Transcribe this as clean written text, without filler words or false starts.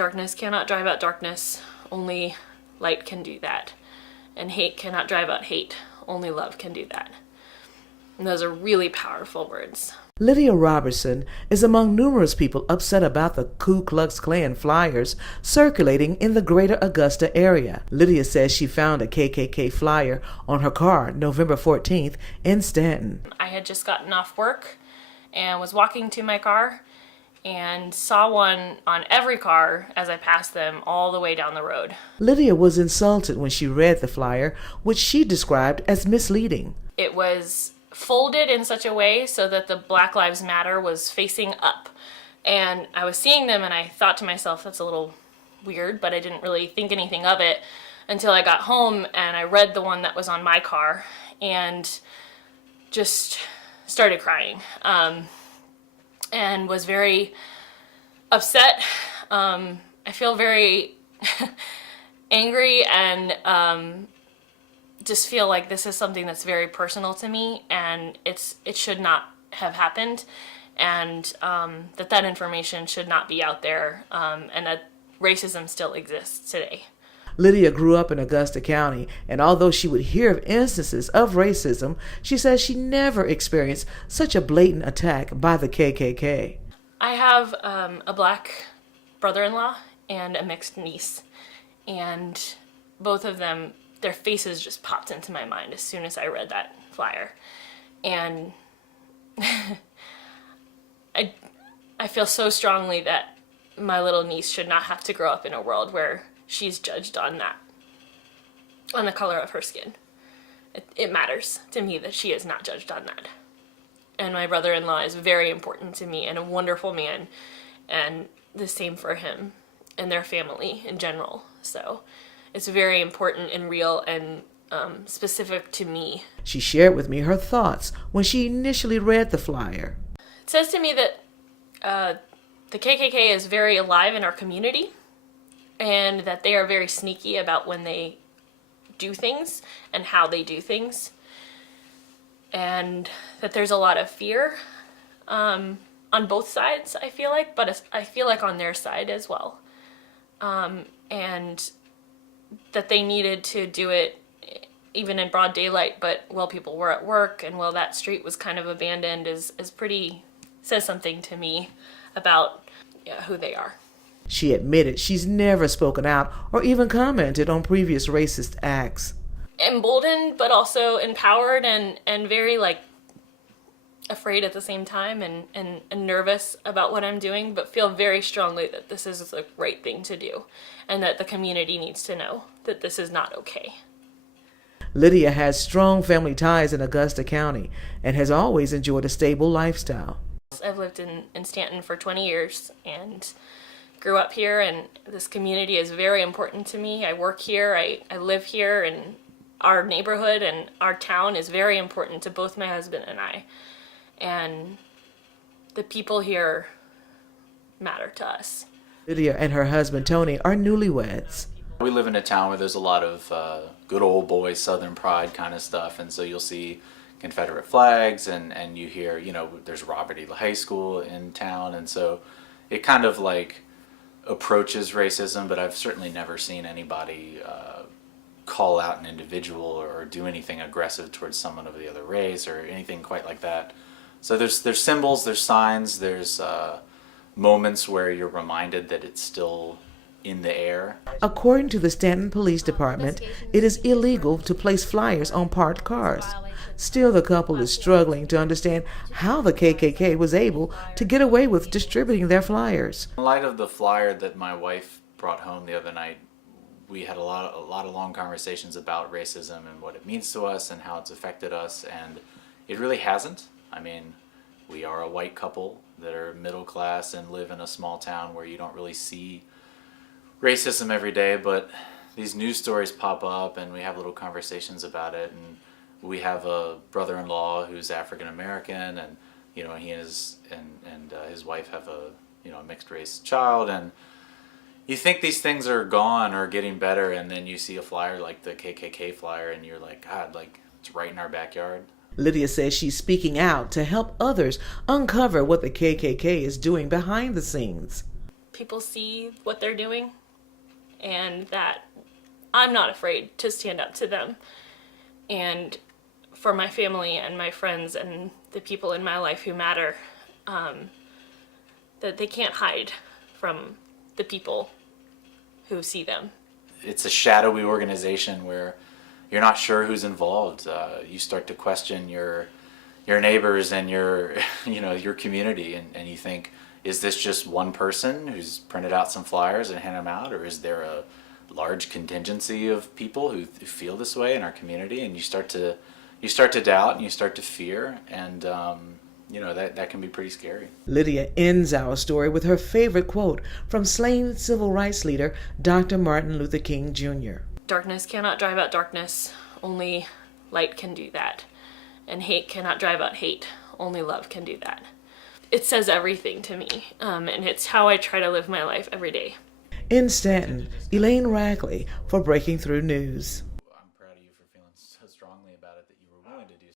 Darkness cannot drive out darkness. Only light can do that. And hate cannot drive out hate. Only love can do that. And those are really powerful words. Lydia Robertson is among numerous people upset about the Ku Klux Klan flyers circulating in the greater Augusta area. Lydia says she found a KKK flyer on her car November 14th in Staunton. I had just gotten off work and was walking to my car and saw one on every car as I passed them all the way down the road. Lydia was insulted when she read the flyer, which she described as misleading. It was folded in such a way so that the Black Lives Matter was facing up. And I was seeing them and I thought to myself, that's a little weird, but I didn't really think anything of it until I got home and I read the one that was on my car and just started crying. And was very upset. I feel very angry and just feel like this is something that's very personal to me, and it should not have happened, and that information should not be out there, and that racism still exists today. Lydia grew up in Augusta County, and although she would hear of instances of racism, she says she never experienced such a blatant attack by the KKK. I have a black brother-in-law and a mixed niece, and both of them, their faces just popped into my mind as soon as I read that flyer. And I feel so strongly that my little niece should not have to grow up in a world where she's judged on the color of her skin. It matters to me that she is not judged on that. And my brother-in-law is very important to me and a wonderful man, and the same for him and their family in general. So it's very important and real and specific to me. She shared with me her thoughts when she initially read the flyer. It says to me that the KKK is very alive in our community, and that they are very sneaky about when they do things and how they do things, and that there's a lot of fear on both sides, I feel like, but I feel like on their side as well, and that they needed to do it even in broad daylight, but while people were at work and while that street was kind of abandoned says something to me about who they are. She admitted she's never spoken out or even commented on previous racist acts. Emboldened, but also empowered and very afraid at the same time and nervous about what I'm doing, but feel very strongly that this is the right thing to do and that the community needs to know that this is not okay. Lydia has strong family ties in Augusta County and has always enjoyed a stable lifestyle. I've lived in Staunton for 20 years and grew up here, and this community is very important to me. I work here, I live here, and our neighborhood and our town is very important to both my husband and I. And the people here matter to us. Lydia and her husband Tony are newlyweds. We live in a town where there's a lot of good old boys, Southern pride kind of stuff, and so you'll see Confederate flags, and you hear, there's Robert E. Lee High School in town, and so it kind of approaches racism, but I've certainly never seen anybody call out an individual or do anything aggressive towards someone of the other race or anything quite like that. So there's symbols, there's signs, there's moments where you're reminded that it's still in the air. According to the Staunton Police Department, it is illegal to place flyers on parked cars. Still, the couple is struggling to understand how the KKK was able to get away with distributing their flyers. In light of the flyer that my wife brought home the other night, we had a lot of long conversations about racism and what it means to us and how it's affected us, and it really hasn't. I mean, we are a white couple that are middle class and live in a small town where you don't really see racism every day, but these news stories pop up and we have little conversations about it, and we have a brother-in-law who's African American, and he and his wife have a mixed race child, and you think these things are gone or getting better, and then you see a flyer like the KKK flyer and you're like, God, it's right in our backyard. Lydia says she's speaking out to help others uncover what the KKK is doing behind the scenes. people see what they're doing, and that I'm not afraid to stand up to them. And for my family and my friends and the people in my life who matter, that they can't hide from the people who see them. It's a shadowy organization where you're not sure who's involved. You start to question your neighbors and your your community, and you think, is this just one person who's printed out some flyers and handed them out, or is there a large contingency of people who feel this way in our community? And you start to doubt, and you start to fear, and that can be pretty scary. Lydia ends our story with her favorite quote from slain civil rights leader Dr. Martin Luther King Jr. Darkness cannot drive out darkness, only light can do that. And hate cannot drive out hate, only love can do that. It says everything to me, and it's how I try to live my life every day. In Staunton, Elaine Ragley for Breaking Through News. I'm proud of you for feeling so strongly about it that you were willing to do